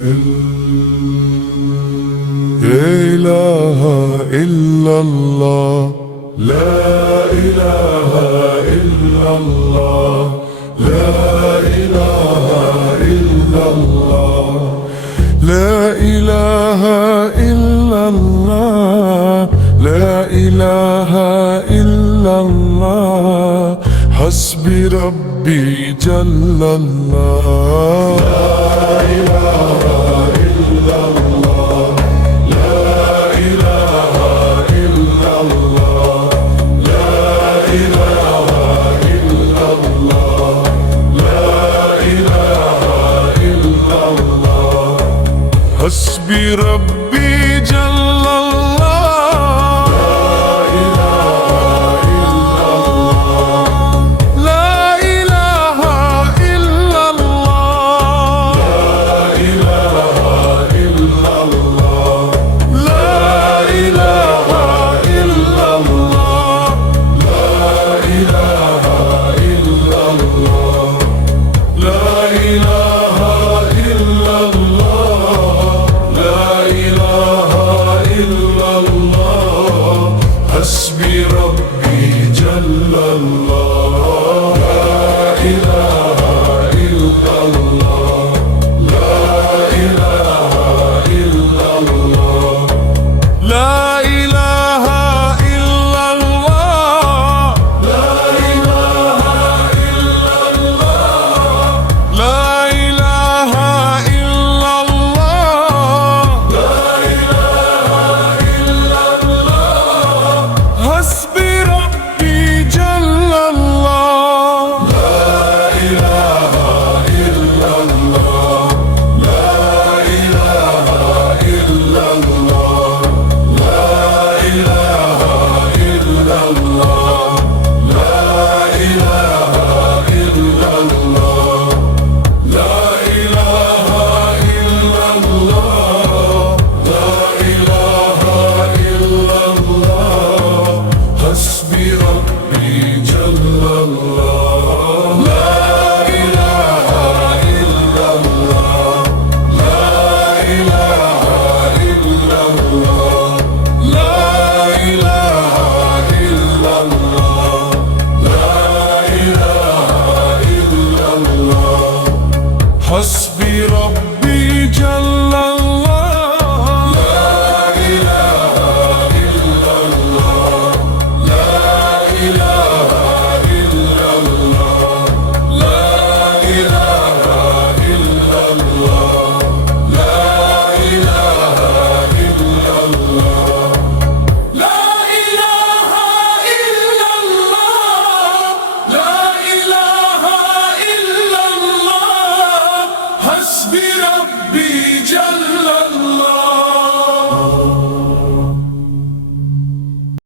إله إلا الله، لا إله إلا الله، لا إله إلا الله، لا إله إلا الله، لا إله إلا الله، حسبي ربي جل الله. لا إله إلا الله، لا إله إلا الله، لا إله إلا الله، لا إله إلا الله، حسبي ربي